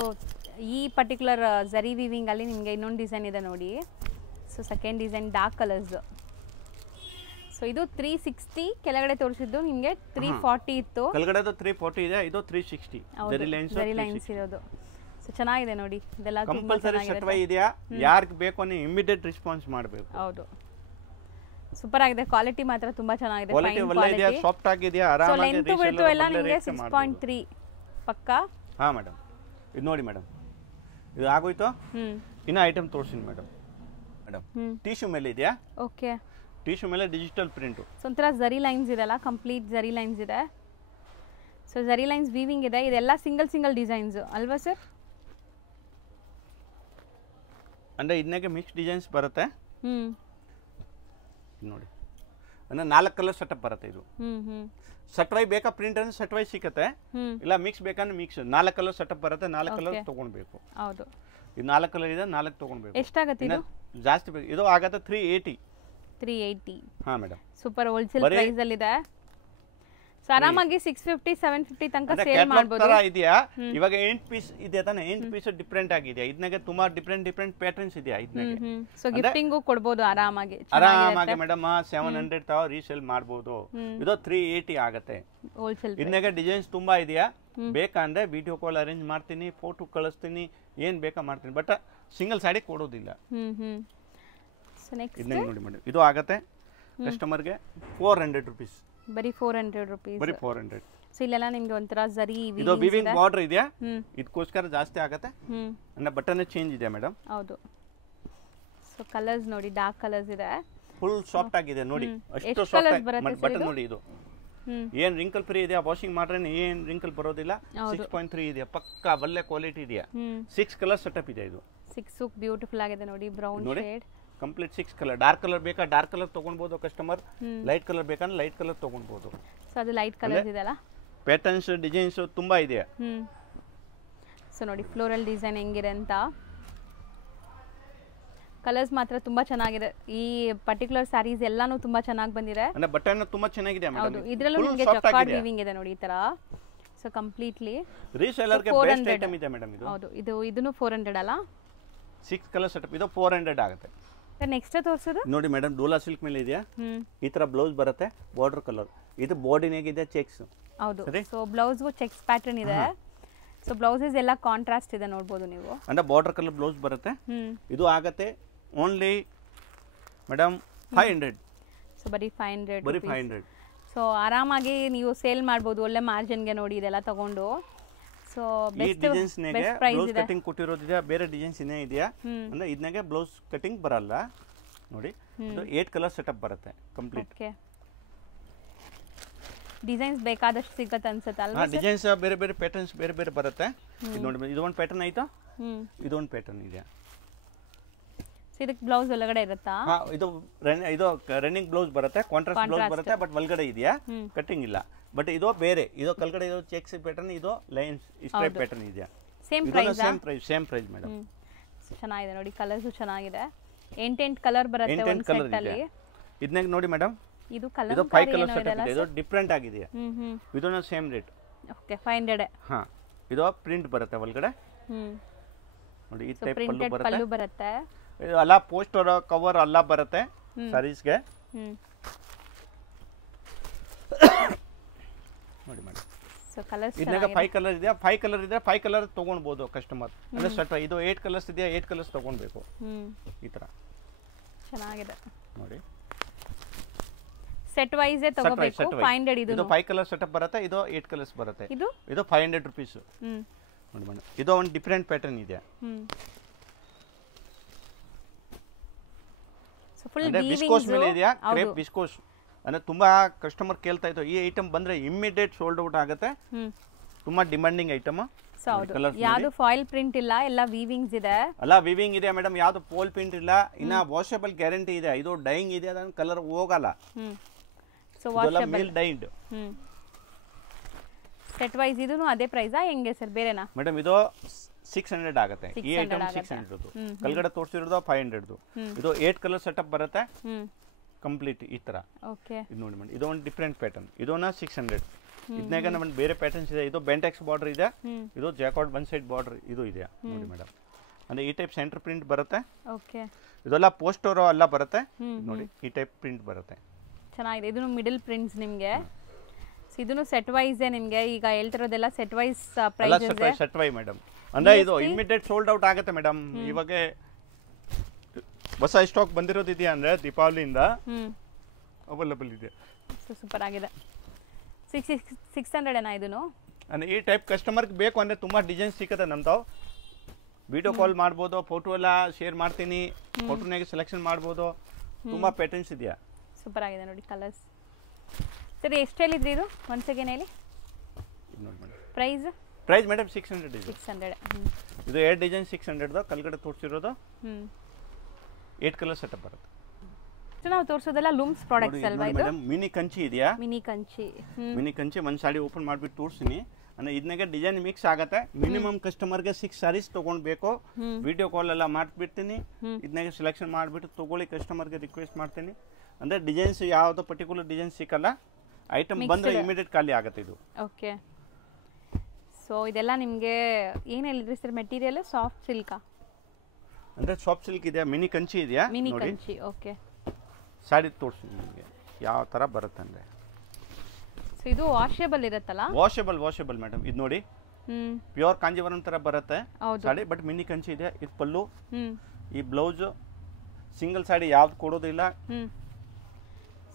ಈ ಪರ್ಟಿಕ್ಯುಲರ್ ಜರಿ ವೀವಿಂಗ್ ಅಲ್ಲಿ ನಿಮಗೆ ಇನ್ನೊಂದು ಡಿಸೈನ್ ಇದೆ ನೋಡಿ so second design dark colours so ಇದು 360 ಕೆಳಗಡೆ ತೋರಿಸಿದ್ದು ನಿಮಗೆ 340 ಇತ್ತು ಕೆಳಗಡೆದು 340 ಇದೆ ಇದು 360 ಜರಿ ಲೈನ್ಸ್ ಇರೋದು ಸೊ ಚೆನ್ನಾಗಿದೆ ನೋಡಿ ಇದೆಲ್ಲ ಕಂಪಲ್ಸರಿ ಸೆಟ್ವೈ ಇದೆಯಾ ಯಾರಿಗೆ ಬೇಕು ಅನ್ನೋ ಇಮಿಡಿಯೇಟ್ ರೆಸ್ಪಾನ್ಸ್ ಮಾಡಬೇಕು ಹೌದು ಸೂಪರ್ ಆಗಿದೆ ಕ್ವಾಲಿಟಿ ಮಾತ್ರ ತುಂಬಾ ಚೆನ್ನಾಗಿದೆ ಕ್ವಾಲಿಟಿ ಒಳ್ಳೆ ಇದೆಯಾ ಸಾಫ್ಟ್ ಆಗಿದೆಯಾ ಆರಾಮಾಗಿ ಲೆಂತ್ ಬಿಟ್ಟು ಎಲ್ಲ ನಿಮಗೆ 6.3 ಪಕ್ಕಾ ಹಾ ಮೇಡಮ್ ಇದು ನೋಡಿ ಮೇಡಮ್ ಇದು ಆಗೋಯ್ತು ಇನ್ನ ಐಟಮ್ ತೋರಿಸ್ತೀನಿ ಮೇಡಮ್ ಟಿಶ್ಯೂ ಮೇಲೆ ಇದೆಯಾ ಓಕೆ ಟಿಶ್ಯೂ ಮೇಲೆ ಡಿಜಿಟಲ್ ಪ್ರಿಂಟ್ ಸೊ ಒಂಥರ ಜರಿ ಲೈನ್ಸ್ ಇದೆಲ್ಲ ಕಂಪ್ಲೀಟ್ ಜರಿ ಲೈನ್ಸ್ ಇದೆ ಸೊ ಜರಿ ಲೈನ್ಸ್ ವೀವಿಂಗ್ ಇದೆ ಇದೆಲ್ಲ ಸಿಂಗಲ್ ಡಿಸೈನ್ಸ್ ಅಲ್ವಾ ಸರ್ ಅಂದ್ರೆ ಇದನ್ನಾಗೆ ಮಿಕ್ಸ್ ಡಿಸೈನ್ಸ್ ಬರುತ್ತೆ ನೋಡಿ ಅಂದ್ರೆ 4 ಕಲರ್ ಸೆಟಪ್ ಬರುತ್ತೆ ಇದು ಸಟ್ವೈ ಬೇಕಾ ಪ್ರಿಂಟ್ ಅಂದ್ರೆ ಸಟ್ವೈ ಸಿಕ್ಕತ್ತೆ ಇಲ್ಲ ಮಿಕ್ಸ್ ಬೇಕಂದ್ರೆ ಮಿಕ್ಸ್ 4 ಕಲರ್ ಸೆಟಪ್ ಬರುತ್ತೆ 4 ಕಲರ್ ತಗೊಳ್ಬೇಕು ಹೌದು ಇದು 4 ಕಲರ್ ಇದೆ 4 ತಗೊಳ್ಬೇಕು ಎಷ್ಟಾಗುತ್ತೆ ಇದು ಜಾಸ್ತಿ ಬೇಕು ಇದು ಆಗತ್ತೆ 380 ಹಾ ಮೇಡಮ್ ಸೂಪರ್ ಹೋಲ್ಸೇಲ್ ಪ್ರೈಸ್ ಅಲ್ಲಿ ಇದೆ ಸೊ ಆರಾಮಾಗಿ 650 750 ತನಕ ಸೇಲ್ ಮಾಡಬಹುದು ತರ ಇದೆಯಾ ಇವಾಗ 8 ಪೀಸ್ ಇದೆ ತಾನೆ 8 ಪೀಸ್ ಡಿಫರೆಂಟ್ ಆಗಿದೆ ಇದನ್ನಾಗೆ ತುಂಬಾ ಡಿಫರೆಂಟ್ ಪ್ಯಾಟರ್ನ್ಸ್ ಇದೆಯಾ ಇದನ್ನಾಗೆ ಸೊ ಗಿಫ್ಟಿಂಗು ಕೊಡಬಹುದು ಆರಾಮಾಗಿ ಮೇಡಮ್ 700 ತಾವ ರೀಸೇಲ್ ಮಾಡಬಹುದು ಇದು 380 ಆಗುತ್ತೆ ಹೋಲ್ಸೇಲ್ ಇದನ್ನಾಗೆ ಡಿಸೈನ್ಸ್ ತುಂಬಾ ಇದೆಯಾ ಬೇಕಂದ್ರೆ ವಿಡಿಯೋ ಕಾಲ್ ಅರೇಂಜ್ ಮಾಡ್ತೀನಿ ಫೋಟೋ ಕಳಿಸ್ತೀನಿ ಏನ್ ಬೇಕಾ ಮಾಡ್ತೀನಿ ಬಟ್ ಸಿಂಗಲ್ ಸಾಡಿ ಕೊಡೋದಿಲ್ಲ ಸೊ ನೆಕ್ಸ್ಟ್ ಇದನ್ನ ನೋಡಿ ಮೇಡಮ್ ಇದು ಆಗುತ್ತೆ ಕಸ್ಟಮರ್ಗೆ 400 ರೂಪೀಸ್ ಬರಿ 400 ರೂಪೀಸ್ ಬರಿ 400 ಸೊ ಇಲ್ಲೆಲ್ಲ ನಿಮಗೆ ಒಂಥರ ಜರಿ ಇದು ವಿವಿಂಗ್ ಬಾರ್ಡರ್ ಇದೆಯಾ ಇದಕ್ಕೋಸ್ಕರ ಜಾಸ್ತಿ ಆಗುತ್ತೆ ಅಂದ್ರೆ ಬಟನ್ ಚೇಂಜ್ ಇದೆ ಮೇಡಮ್ ಹೌದು ಸೊ ಕಲರ್ಸ್ ನೋಡಿ ಡಾರ್ಕ್ ಕಲರ್ಸ್ ಇದೆ ಫುಲ್ ಸಾಫ್ಟ್ ಆಗಿದೆ ನೋಡಿ ಅಷ್ಟು ಸಾಫ್ಟ್ ಬಟನ್ ನೋಡಿ ಇದು ಏನ್ ರಿಂಕಲ್ ಫ್ರೀ ಇದೆ ವಾಷಿಂಗ್ ಮಾಡ್ರೆ ಏನ್ ರಿಂಕಲ್ ಬರೋದಿಲ್ಲ 6.3 ಇದೆ ಪಕ್ಕಾ ಒಳ್ಳೆ ಕ್ವಾಲಿಟಿ ಇದೆಯಾ 6 ಕಲರ್ ಸೆಟಪ್ ಇದೆ ಇದು 6 ಬ್ಯೂಟಿಫುಲ್ ಆಗಿದೆ ನೋಡಿ brown shade complete 6 colour dark colour ಬೇಕಾ ಡಾರ್ಕ್ ಕಲರ್ ತಗೊಳ್ಬಹುದು ಕಸ್ಟಮರ್ ಲೈಟ್ ಕಲರ್ ಬೇಕಂದ್ರೆ ಲೈಟ್ ಕಲರ್ ತಗೊಳ್ಬಹುದು ಸೊ ಅದು ಲೈಟ್ ಕಲರ್ಸ್ ಇದೆಲ್ಲ ಪ್ಯಾಟರ್ನ್ಸ್ ಡಿಸೈನ್ಸ್ ತುಂಬಾ ಇದೆ ಸೊ ನೋಡಿ ಫ್ಲೋರಲ್ ಡಿಸೈನ್ ಹೆಂಗಿದೆ ಅಂತ ಕಲರ್ಸ್ ಮಾತ್ರ ತುಂಬಾ ಚೆನ್ನಾಗಿದೆ ಈ ಪರ್ಟಿಕ್ಯುಲರ್ ಸ್ಯಾರೀಸ್ ಎಲ್ಲಾನು ತುಂಬಾ ಚೆನ್ನಾಗಿ ಬಂದಿದೆ ಅಂದ್ರೆ ಬಟನ್ ತುಂಬಾ ಚೆನ್ನಾಗಿದೆ ಮೇಡಂ ಹೌದು ಇದರಲ್ಲೂ ನಿಮಗೆ ಜಕಾರ್ಡ್ ವೀವಿಂಗ್ ಇದೆ ನೋಡಿ ಈ ತರ ಸೊ ಕಂಪ್ಲೀಟ್ಲಿ ರೀಸೆಲ್ಲರ್ ಗೆ ಬೆಸ್ಟ್ ಐಟಮ್ ಇದೆ ಮೇಡಂ ಇದು ಹೌದು ಇದನ್ನು 400 ಅಲ್ಲ 6 ಕಲರ್ ಸೆಟಪ್ ಇದು 400 ಆಗುತ್ತೆ ನೆಕ್ಸ್ಟ್ ತೋರಿಸೋದು ನೋಡಿ ಮೇಡಂ ಡೋಲಾ ಸಿಲ್ಕ್ ಮೇಲೆ ಇದೆಯಾ ಈ ತರ ಬ್ಲೌಸ್ ಬರುತ್ತೆ ಬಾರ್ಡರ್ ಕಲರ್ ಇದು ಬಾಡಿನಾಗ ಇದೆ ಚೆಕ್ಸ್ ಹೌದು ಸೊ ಬ್ಲೌಸ್ ಗೂ ಚೆಕ್ಸ್ ಪ್ಯಾಟರ್ನ್ ಇದೆ ಸೊ ಬ್ಲೌಸಸ್ ಎಲ್ಲ ಕಾಂಟ್ರಾಸ್ಟ್ ಇದೆ ನೋಡಬಹುದು ನೀವು ಅಂದ್ರೆ ಬಾರ್ಡರ್ ಕಲರ್ ಬ್ಲೌಸ್ ಬರುತ್ತೆ ಇದು ಆಗುತ್ತೆ ಓನ್ಲಿ ಮೇಡಂ 500 ಸೊ ಬರಿ 500 ಸೊ ಆರಾಮಾಗಿ ನೀವು ಸೇಲ್ ಮಾಡಬಹುದು ಒಳ್ಳೆ ಮಾರ್ಜಿನ್ ಗೆ ನೋಡಿ ಇದೆಲ್ಲ ತಗೊಂಡು ಸೊ ಬೆಸ್ಟ್ ಪ್ರೈಸ್ ಇದೆ ಕಟಿಂಗ್ ಕೊಟ್ಟಿರೋದಿದೆ ಬೇರೆ ಡಿಸೈನ್ಸ್ ಇನ್ನೇ ಇದೆಯಾ ಅಂದ್ರೆ ಇದನ್ನಾಗೆ ಬ್ಲೌಸ್ ಕಟಿಂಗ್ ಬರಲ್ಲ ನೋಡಿ ಇದು 8 ಕಲರ್ ಸೆಟಪ್ ಬರುತ್ತೆ ಕಂಪ್ಲೀಟ್ ಓಕೆ ಡಿಸೈನ್ಸ್ ಬೇಕಾದಷ್ಟು ಸಿಗುತ್ತೆ ಅನ್ಸುತ್ತೆ ಅಲ್ವಾ ಡಿಸೈನ್ಸ್ ಬೇರೆ ಬೇರೆ ಪ್ಯಾಟರ್ನ್ಸ್ ಬೇರೆ ಬೇರೆ ಬರುತ್ತೆ ಇದು ನೋಡಿ ಇದು ಒಂದು ಪ್ಯಾಟರ್ನ್ ಆಯ್ತಾ ಇದು ಒಂದು ಪ್ಯಾಟರ್ನ್ ಇದೆ ಸೊ ಇದಕ್ಕೆ ಬ್ಲೌಸ್ ಒಳಗಡೆ ಇರುತ್ತಾ ಇದು ರನ್ನಿಂಗ್ ಬ್ಲೌಸ್ ಬರುತ್ತೆ ಕಾಂಟ್ರಾಸ್ಟ್ ಬ್ಲೌಸ್ ಬರುತ್ತೆ ಬಟ್ ಒಳಗಡೆ ಇದೆಯಾ ಕಟಿಂಗ್ ಇಲ್ಲ ಬಟ್ ಇದು ಬೇರೆ ಇದು ಕೆಳಗಡೆ ಇದು ಚೆಕ್ಸ್ ಪ್ಯಾಟರ್ನ್ ಇದು ಲೈನ್ಸ್ ಸ್ಟ್ರೈಪ್ ಪ್ಯಾಟರ್ನ್ ಇದೆಯಾ ಸೇಮ್ ಪ್ರೈಸ್ ಮೇಡಂ ಚೆನ್ನಾಗಿದೆ ನೋಡಿ ಕಲರ್ಸ್ ಚೆನ್ನಾಗಿದೆ 8 ಕಲರ್ ಬರುತ್ತೆ ಒಂದು ಸೆಟ್ ಅಲ್ಲಿ ಇದನ್ನ ನೋಡಿ ಮೇಡಂ ಇದು ಕಲರ್ ಇದು 5 ಕಲರ್ ಸೆಟ್ ಇದೆ ಇದು ಡಿಫರೆಂಟ್ ಆಗಿದೆ ಇದನ್ನ ಸೇಮ್ ರೇಟ್ ಓಕೆ 500 ಹಾ ಇದು ಪ್ರಿಂಟ್ ಬರುತ್ತೆ ಒಳಗಡೆ ನೋಡಿ ಈ ಟೈಪ್ ಪಲ್ಲು ಬರುತ್ತೆ ಇದು ಅಲ್ಲ ಪೋಸ್ಟರ್ ಕವರ್ ಅಲ್ಲ ಬರುತ್ತೆ ಸಾರೀಸ್ ಗೆ ನೋಡಿ ಮೇಡಂ ಸೊ ಕಲರ್ಸ್ ಇದನ್ನ 5 ಕಲರ್ ಇದೆ 5 ಕಲರ್ ತಗೊಳ್ಬಹುದು ಕಸ್ಟಮರ್ ಅಂದ್ರೆ ಸೆಟ್ ಇದು 8 ಕಲರ್ಸ್ ಇದೆ 8 ಕಲರ್ಸ್ ತಗೊಳ್ಬೇಕು ಈ ತರ ಚೆನ್ನಾಗಿದೆ ನೋಡಿ. ಸೆಟ್ ವೈಸ್ ತಗೋಬೇಕು 500 ಇದು 5 ಕಲರ್ ಸೆಟಪ್ ಬರುತ್ತೆ, ಇದು 8 ಕಲರ್ಸ್ ಬರುತ್ತೆ. ಇದು 500 ರೂಪೀಸ್. ನೋಡಿ ಮೇಡಮ್, ಇದು ಒಂದು ಡಿಫರೆಂಟ್ ಪ್ಯಾಟರ್ನ್ ಇದೆ. ಸೊ ಫುಲ್ ವಿಸ್ಕೋಸ್ ಮೇಲೆ ಇದೆಯಾ, ಕ್ರೇಪ್ ವಿಸ್ಕೋಸ್. ಅಂದ್ರೆ ತುಂಬಾ ಕಸ್ಟಮರ್ ಕೇಳ್ತಾ ಇತ್ತು, ಈ ಐಟಮ್ ಬಂದ್ರೆ ಇಮಿಡಿಯೇಟ್ ಸೋಲ್ಡ್ ಔಟ್ ಆಗುತ್ತೆ. ತುಂಬಾ ಡಿಮಾಂಡಿಂಗ್ ಐಟಮ್. ಯಾವುದು ಫಾಯಿಲ್ ಪ್ರಿಂಟ್ ಇಲ್ಲ, ಎಲ್ಲ ವೀವಿಂಗ್ಸ್ ಇದೆ. ಅಲ್ಲ ವೀವಿಂಗ್ ಇದೆ ಮೇಡಮ್, ಯಾವುದು ಫಾಯಿಲ್ ಪ್ರಿಂಟ್ ಇಲ್ಲ. ಇನ್ನ ವಾಷಬಲ್ ಗ್ಯಾರಂಟಿ ಇದೆ. ಇದು ಡೈಯಿಂಗ್ ಇದೆ, ಅದನ್ನ ಕಲರ್ ಹೋಗಲ್ಲ. ಸೊ ವಾಷಬಲ್ ಮೇಲ್ ಡೈಡ್. ಸೆಟ್ ವೈಸ್ ಇದೂನು ಅದೇ ಪ್ರೈಸಾ ಹೆಂಗೆ ಸರ್ ಬೇರೆನಾ? ಮೇಡಮ್ ಇದು 600 ಆಗುತ್ತೆ. ಈ ಐಟಮ್ 600. ಕೆಳಗಡೆ ತೋರಿಸಿರೋದು 500. ಇದು 8 ಕಲರ್ ಸೆಟಪ್ ಬರುತ್ತೆ ಕಂಪ್ಲೀಟ್ ಈ ತರ. ಓಕೆ, ಇದು ನೋಡಿ ಮೇಡಮ್, ಇದು ಒಂದು ಡಿಫರೆಂಟ್ ಪ್ಯಾಟರ್ನ್. ಇದನ್ನ 600. ಇದನ್ನಾಗ ನಮ್ಮ ಬೇರೆ ಪ್ಯಾಟರ್ನ್ಸ್ ಇದೆ. ಇದು ಬೆಂಟೆಕ್ಸ್ ಬಾರ್ಡರ್ ಇದೆ, ಇದು ಜಾಕಾರ್ಡ್ ಒನ್ ಸೈಡ್ ಬಾರ್ಡರ್ ಇದು ಇದೆ. ನೋಡಿ ಮೇಡಮ್, ಅಂದ್ರೆ ಈ ಟೈಪ್ ಸೆಂಟರ್ ಪ್ರಿಂಟ್ ಬರುತ್ತೆ. ಓಕೆ, ಇದೆಲ್ಲ ಪೋಸ್ಟರ್ ಎಲ್ಲ ಬರುತ್ತೆ. ನೋಡಿ ಈ ಟೈಪ್ ಪ್ರಿಂಟ್ ಬರುತ್ತೆ. ಚೆನ್ನಾಗಿದೆ. ಇದನ್ನು ಮಿಡಲ್ ಪ್ರಿಂಟ್ಸ್ ನಿಮಗೆ. ಇದನ್ನು ಸೆಟ್ ವೈಸ್ ನಿಮಗೆ ಈಗ ಹೇಳ್ತಿರೋದೆಲ್ಲ ಸೆಟ್ ವೈಸ್ ಪ್ರೈಸ್ ಇದೆ. ಸೆಟ್ ವೈ ಮೇಡಮ್, ಅಂದ್ರೆ ಇದು ಇಮಿಡಿಯೇಟ್ ಸೋಲ್ಡ್ ಔಟ್ ಆಗುತ್ತೆ ಮೇಡಮ್. ಇವಾಗ ಹೊಸ ಸ್ಟಾಕ್ ಬಂದಿರೋದಿದೆಯಾ ಅಂದ್ರೆ ದೀಪಾವಳಿಯಿಂದ ಅವೈಲಬಲ್ ಇದೆ. ಸೂಪರ್ ಆಗಿದೆ. 600 ಏನಾ ಇದನ್ನು? ಅಂದ್ರೆ ಈ ಟೈಪ್ ಕಸ್ಟಮರ್ಗೆ ಬೇಕು ಅಂದ್ರೆ ತುಂಬಾ ಡಿಸೈನ್ ಸಿಗುತ್ತೆ ನಮ್ದು. ವಿಡಿಯೋ ಕಾಲ್ ಮಾಡ್ಬೋದು, ಫೋಟೋ ಎಲ್ಲ ಶೇರ್ ಮಾಡ್ತೀನಿ, ಫೋಟೋನಾಗ ಸೆಲೆಕ್ಷನ್ ಮಾಡ್ಬೋದು. ತುಂಬಾ ಪ್ಯಾಟರ್ನ್ಸ್ ಇದೆಯಾ. ಸೂಪರ್ ಆಗಿದೆ ನೋಡಿ ಕಲರ್ಸ್. ಸರಿ, ಎಷ್ಟು ಹೇಳಿದ್ರಿ ಇದು? ಒನ್ಸ್ ಅಗೇನ್ ಹೇಳಿ ನೋಡಿ ಮೇಡಮ್. ಪ್ರೈಸ್ ಮೇಡಮ್ 600 ಇದೆ. 600. ಇದು 8 ಡಿಸೈನ್ 600. ಕೆಳಗಡೆ ತೋರಿಸಿರೋದು 8 ಕಲರ್ ಸೆಟಪ್ ಬರುತ್ತೆ. ನಾವು ತೋರಿಸೋದೆಲ್ಲ ಲೂಮ್ಸ್ ಪ್ರಾಡಕ್ಟ್ಸ್ ಅಲ್ವಾ ಇದು? ಮಿನಿ ಕಂಚಿ ಇದೆಯಾ? ಮಿನಿ ಕಂಚಿ. ಮಿನಿ ಕಂಚಿ ಒಂದು ಸಾಡಿ ಓಪನ್ ಮಾಡಿಬಿಟ್ಟು ತೋರಿಸ್ತೀನಿ. ಅಂದ್ರೆ ಇದನ್ನಾಗ ಡಿಸೈನ್ ಮಿಕ್ಸ್ ಆಗುತ್ತೆ. ಮಿನಿಮಮ್ ಕಸ್ಟಮರ್ಗೆ 6 ಸಾರೀಸ್ ತಗೊಂಡ್ಬೇಕು. ವಿಡಿಯೋ ಕಾಲ್ ಎಲ್ಲ ಮಾಡ್ಬಿಡ್ತೀನಿ. ಇದನ್ನಾಗ ಸೆಲೆಕ್ಷನ್ ಮಾಡಿಬಿಟ್ಟು ತಗೊಳ್ಳಿ, ಕಸ್ಟಮರ್ಗೆ ರಿಕ್ವೆಸ್ಟ್ ಮಾಡ್ತೀನಿ. ಅಂದ್ರೆ ಡಿಸೈನ್ಸ್ ಯಾವ್ದು ಪರ್ಟಿಕ್ಯುಲರ್ ಡಿಸೈನ್ ಸಿಕ್ಕಲ್ಲ, ಐಟಮ್ ಬಂದ್ರೆ ಇಮಿಡಿಯೇಟ್ ಖಾಲಿ ಆಗುತ್ತೆ ಇದು. ಓಕೆ, ಸೊ ಇದೆಲ್ಲ ನಿಮಗೆ ಏನು ಹೇಳಿದ್ರಿ ಸರ್ ಮೆಟೀರಿಯಲ್? ಸಾಫ್ಟ್ ಸಿಲ್ಕಾ? ಅಂದ್ರೆ ಸಾಫ್ಟ್ ಸಿಲ್ಕ್ ಇದೆ, ಮಿನಿ ಕಂಚಿ ಇದೆಯಾ? ಮಿನಿ ಕಂಚಿ. ಓಕೆ, ಸಾಡಿ ತೋರಿಸ್ತೀನಿ ನಿಮಗೆ ಯಾವ ತರ ಬರುತ್ತೆ ಅಂದ್ರೆ. ಸೊ ಇದು ವಾಷೇಬಲ್ ಇರುತ್ತಲ್ಲ? Washable madam. ಇದು ನೋಡಿ, ಪ್ಯೂರ್ ಕಾಂಜೀವರಂ ತರ ಬರುತ್ತೆ ಸಾಡಿ, ಬಟ್ ಮಿನಿ ಕಂಚಿ ಇದೆ. ಇದು ಪಲ್ಲು, ಈ ಬ್ಲೌಸ್. ಸಿಂಗಲ್ ಸಾಡಿ ಯಾವ್ದು ಕೊಡೋದಿಲ್ಲ.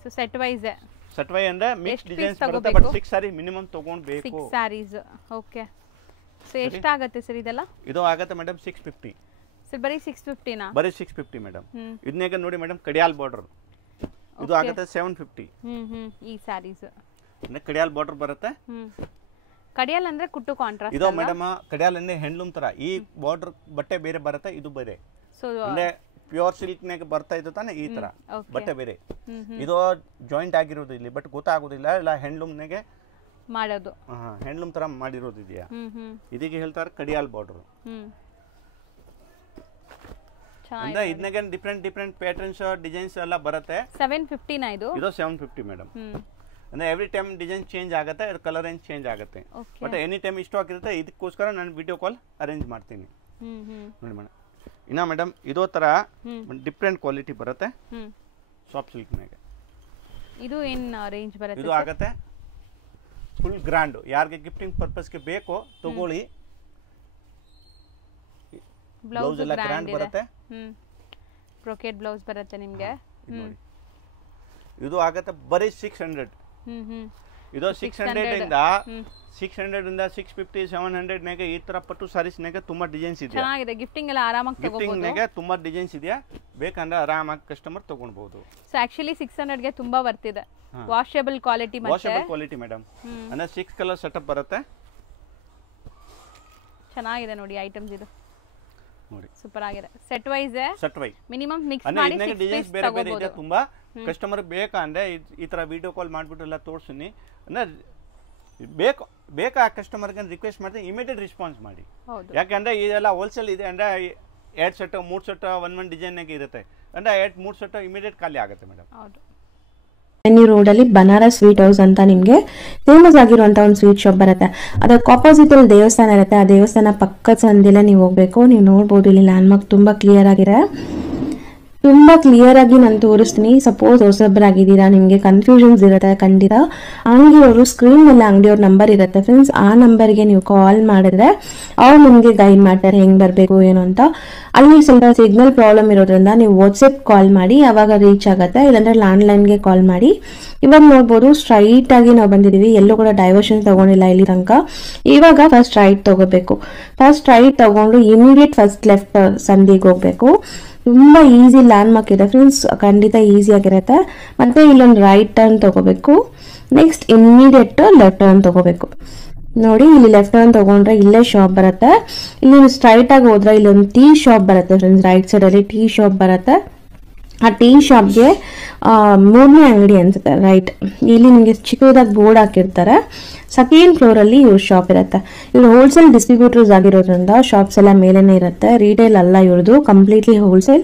ಸೊ ಸೆಟ್ ವೈಸ್ ಅಂದ್ರೆ ಮಿಕ್ಸ್ ಡಿಸೈನ್ಸ್ ಬರುತ್ತೆ, ಬಟ್ 6 ಸಾರಿ ಮಿನಿಮಮ್ ತಗೊಂಡ್ಬೇಕು. 6 ಸಾರೀಸ್. ಓಕೆ, ಸೊ ಎಷ್ಟಾಗುತ್ತೆ ಸರ್ ಇದೆಲ್ಲ? ಇದು ಆಗುತ್ತೆ ಮೇಡಮ್ 650. ಸರ್ ಬರೀ 650 ನಾ? ಬರೀ 650 ಮೇಡಮ್. ಇದನ್ನೇಗ ನೋಡಿ ಮೇಡಮ್, ಕಡಿಯಾಲ್ ಬಾರ್ಡರ್. ಇದು ಆಗುತ್ತೆ 750. ಈ ಸಾರೀಸ್ ಅಂದ್ರೆ ಕಡಿಯಾಲ್ ಬಾರ್ಡರ್ ಬರುತ್ತೆ. ಕಡಿಯಾಲ್ ಅಂದ್ರೆ ಕುಟ್ಟು ಕಾಂಟ್ರಾಸ್ಟ್. ಇದು ಮೇಡಮ್ ಕಡಿಯಾಲ್ ಅಂದ್ರೆ ಹ್ಯಾಂಡ್ಲೂಮ್ ತರ. ಈ ಬಾರ್ಡರ್ ಬಟ್ಟೆ ಬೇರೆ ಬರುತ್ತೆ, ಇದು ಬೇರೆ. ಸೊ ಅಂದ್ರೆ ಪ್ಯೂರ್ ಸಿಲ್ಕ್ ನಾಗ ಬರ್ತಾ ಇದ್ದು ತಾನೆ ಈ ತರ ಬಟ್ಟೆ ಬೇರೆ. ಇದು ಜಾಯಿಂಟ್ ಆಗಿರೋದು ಇಲ್ಲಿ, ಬಟ್ ಗೊತ್ತಾಗೋದಿಲ್ಲ. ಇಲ್ಲ ಹ್ಯಾಂಡ್ಲೂಮ್ ನಾಗೆ ಮಾಡೋದು, ಹ್ಯಾಂಡ್ಲೂಮ್ ತರ ಮಾಡಿರೋದು ಇದೆಯಾ. ಇದೀಗ ಹೇಳ್ತಾರೆ ಕಡಿಯಾಲ್ ಬಾರ್ಡರ್. ಅಂದ್ರೆ ಇದನ್ನಾಗ ಡಿಫರೆಂಟ್ ಪ್ಯಾಟರ್ನ್ಸ್ ಡಿಸೈನ್ಸ್ ಎಲ್ಲ ಬರುತ್ತೆ. 750 ನಾ ಇದು? ಇದು 750 ಮೇಡಮ್. ಅಂದ್ರೆ ಎವ್ರಿ ಟೈಮ್ ಡಿಸೈನ್ ಚೇಂಜ್ ಆಗುತ್ತೆ, ಕಲರ್ ರೇಂಜ್ ಚೇಂಜ್ ಆಗುತ್ತೆ. ಬಟ್ ಎನಿ ಟೈಮ್ ಸ್ಟಾಕ್ ಇರುತ್ತೆ. ಇದಕ್ಕೋಸ್ಕರ ನಾನು ವಿಡಿಯೋ ಕಾಲ್ ಅರೇಂಜ್ ಮಾಡ್ತೀನಿ. ನೋಡಿ ಮೇಡಮ್, ಇನ್ನ ಮೇಡಮ್ ಇದೋ ತರ ಡಿಫರೆಂಟ್ ಕ್ವಾಲಿಟಿ ಬರುತ್ತೆ ಸಾಫ್ಟ್ ಸಿಲ್ಕ್ ನಾಗ. ಇದು ಏನ್ ರೇಂಜ್ ಬರುತ್ತೆ? ಇದು ಆಗುತ್ತೆ ಫುಲ್ ಗ್ರ್ಯಾಂಡ್. ಯಾರಿಗೆ ಗಿಫ್ಟಿಂಗ್ ಪರ್ಪಸ್ಗೆ ಬೇಕೋ ತಗೊಳ್ಳಿ. ಬ್ಲೌಸ್ ಎಲ್ಲ ಗ್ರ್ಯಾಂಡ್ ಬರುತ್ತೆ. ಬ್ರೊಕೇಡ್ ಬ್ಲೌಸ್ ಬರುತ್ತೆ ನಿಮಗೆ. ಇದು ಆಗುತ್ತೆ ಬರೀ 600. ಇದು 600 ಇಂದ 650 700 ನಾಗ ಈ ತರ ಪಟ್ಟು ಸಾರೀಸ್ ನಾಗ ತುಂಬಾ ಡಿಸೈನ್ಸ್ ಇದೆ. ಚೆನ್ನಾಗಿದೆ. ಗಿಫ್ಟಿಂಗ್ ಎಲ್ಲ ಆರಾಮಾಗಿ ತಗೋಬಹುದು. ಗಿಫ್ಟಿಂಗ್ ನಾಗ ತುಂಬಾ ಡಿಸೈನ್ಸ್ ಇದೆ, ಬೇಕಂದ್ರೆ ಆರಾಮಾಗಿ ಕಸ್ಟಮರ್ ತಗೊಳ್ಳಬಹುದು. ಸೊ ಆಕ್ಚುಲಿ 600 ಗೆ ತುಂಬಾ ವರ್ತ್ ಇದೆ. ವಾಷೇಬಲ್ ಕ್ವಾಲಿಟಿ ಮತ್ತೆ ವಾಷೇಬಲ್ ಕ್ವಾಲಿಟಿ ಮೇಡಮ್. ಅಂದ್ರೆ 6 ಕಲರ್ ಸೆಟಪ್ ಬರುತ್ತೆ. ಚೆನ್ನಾಗಿದೆ ನೋಡಿ ಐಟಮ್ಸ್. ಇದು ನೋಡಿ ಸೂಪರ್ ಆಗಿದೆ. ಸೆಟ್ ವೈಸ್ ಮಿನಿಮಮ್ ಮಿಕ್ಸ್ ಮಾಡಿ 6 ಡಿಸೈನ್ಸ್ ಬೇರೆ ಬೇರೆ ಇದೆ. ತುಂಬಾ ಕಸ್ಟಮರ್ ಬೇಕಂದ್ರೆ ಈ ತರ ವಿಡಿಯೋ ಕಾಲ್ ಮಾಡ್ಬಿಟ್ಟು ಎಲ್ಲ ತೋರಿಸ್ತೀನಿ. ಅಂದ್ರೆ ಬೇಕಾ ಕಸ್ಟಮರ್ಗೆ ರಿಕ್ವೆಸ್ಟ್ ಮಾಡ್ತೀನಿ, ಇಮಿಡಿಯೇಟ್ ರೆಸ್ಪಾನ್ಸ್ ಮಾಡಿ. ಯಾಕಂದ್ರೆ ಇದೆಲ್ಲ ಹೋಲ್ಸೇಲ್ ಇದೆ. ಅಂದ್ರೆ 2 ಸೆಟ್ 3 ಸೆಟ್ ಒಂದ್ ಡಿಸೈನ್ ನಾಗ ಇರುತ್ತೆ. ಅಂದ್ರೆ 3 ಸೆಟ್ ಇಮಿಡಿಯೇಟ್ ಖಾಲಿ ಆಗುತ್ತೆ ಮೇಡಮ್. ರೋಡ್ ಅಲ್ಲಿ ಬನಾರಸ್ ಸ್ವೀಟ್ ಹೌಸ್ ಅಂತ ನಿಮ್ಗೆ ಫೇಮಸ್ ಆಗಿರುವಂತ ಒಂದು ಸ್ವೀಟ್ ಶಾಪ್ ಬರುತ್ತೆ. ಅದಕ್ಕೆ ಆಪೋಸಿಟ್ ಅಲ್ಲಿ ದೇವಸ್ಥಾನ ಇರುತ್ತೆ. ಆ ದೇವಸ್ಥಾನ ಪಕ್ಕದ ಸಂದಿಲ್ಲ ನೀವು ಹೋಗ್ಬೇಕು. ನೀವು ನೋಡ್ಬೋದು ಇಲ್ಲಿ ಲ್ಯಾಂಡ್ ಮಾರ್ಕ್ ತುಂಬಾ ಕ್ಲಿಯರ್ ಆಗಿದೆ. ತುಂಬ ಕ್ಲಿಯರ್ ಆಗಿ ನಾನು ತೋರಿಸ್ತೀನಿ. ಸಪೋಸ್ ಹೊಸಬ್ರಾಗಿದ್ದೀರಾ, ನಿಮಗೆ ಕನ್ಫ್ಯೂಷನ್ಸ್ ಇರುತ್ತೆ ಖಂಡಿತ, ಅಂಗಡಿಯವರು ಸ್ಕ್ರೀನ್ ಮೇಲೆ ಅಂಗಡಿಯವ್ರ ನಂಬರ್ ಇರುತ್ತೆ ಫ್ರೆಂಡ್ಸ್, ಆ ನಂಬರ್ಗೆ ನೀವು ಕಾಲ್ ಮಾಡಿದ್ರೆ ಅವ್ರು ನಿಮಗೆ ಗೈಡ್ ಮಾಡ್ತಾರೆ ಹೆಂಗೆ ಬರಬೇಕು ಏನು ಅಂತ. ಅಲ್ಲಿ ಸ್ವಲ್ಪ ಸಿಗ್ನಲ್ ಪ್ರಾಬ್ಲಮ್ ಇರೋದ್ರಿಂದ ನೀವು ವಾಟ್ಸಪ್ ಕಾಲ್ ಮಾಡಿ, ಅವಾಗ ರೀಚ್ ಆಗುತ್ತೆ. ಇಲ್ಲಾಂದ್ರೆ ಲ್ಯಾಂಡ್ಲೈನ್ಗೆ ಕಾಲ್ ಮಾಡಿ. ಇವಾಗ ನೋಡ್ಬೋದು ಸ್ಟ್ರೈಟ್ ಆಗಿ ನಾವು ಬಂದಿದ್ದೀವಿ, ಎಲ್ಲೂ ಕೂಡ ಡೈವರ್ಷನ್ ತಗೊಂಡಿಲ್ಲ ಇಲ್ಲಿ ತನಕ. ಇವಾಗ ಫಸ್ಟ್ ರೈಟ್ ತಗೋಬೇಕು. ಫಸ್ಟ್ ರೈಟ್ ತಗೊಂಡು ಇಮಿಡಿಯೇಟ್ ಫಸ್ಟ್ ಲೆಫ್ಟ್ ಸಂದಿಗೆ ಹೋಗ್ಬೇಕು. ತುಂಬ ಈಸಿ ಲ್ಯಾಂಡ್ ಮಾರ್ಕ್ ಇದೆ ಫ್ರೆಂಡ್ಸ್, ಖಂಡಿತ ಈಸಿ ಆಗಿರುತ್ತೆ. ಮತ್ತೆ ಇಲ್ಲೊಂದು ರೈಟ್ ಟರ್ನ್ ತಗೋಬೇಕು. ನೆಕ್ಸ್ಟ್ ಇಮಿಡಿಯೇಟ್ ಲೆಫ್ಟ್ ಟರ್ನ್ ತಗೋಬೇಕು. ನೋಡಿ ಇಲ್ಲಿ ಲೆಫ್ಟ್ ಟರ್ನ್ ತಗೊಂಡ್ರೆ ಇಲ್ಲೇ ಶಾಪ್ ಬರುತ್ತೆ. ಇಲ್ಲಿ ಸ್ಟ್ರೈಟ್ ಆಗಿ ಹೋದ್ರೆ ಇಲ್ಲೊಂದು ಟೀ ಶಾಪ್ ಬರುತ್ತೆ ಫ್ರೆಂಡ್ಸ್, ರೈಟ್ ಸೈಡ್ ಅಲ್ಲಿ ಟೀ ಶಾಪ್ ಬರುತ್ತೆ. ಆ ಟೀ ಶಾಪ್ಗೆ 3ನೇ ಅಂಗಡಿ ಅನ್ಸುತ್ತೆ, ರೈಟ್. ಇಲ್ಲಿ ನಿಮಗೆ ಚಿಕ್ಕದಾಗಿ ಬೋರ್ಡ್ ಹಾಕಿರ್ತಾರೆ. ಸೆಕೆಂಡ್ ಫ್ಲೋರ್ ಅಲ್ಲಿ ಇವ್ರ ಶಾಪ್ ಇರುತ್ತೆ. ಇವ್ರು ಹೋಲ್ಸೇಲ್ ಡಿಸ್ಟ್ರಿಬ್ಯೂಟರ್ಸ್ ಆಗಿರೋದ್ರಿಂದ ಶಾಪ್ಸ್ ಎಲ್ಲ ಮೇಲೇನೆ ಇರುತ್ತೆ. ರಿಟೇಲ್ ಅಲ್ಲ ಇವ್ರದ್ದು, ಕಂಪ್ಲೀಟ್ಲಿ ಹೋಲ್ಸೇಲ್.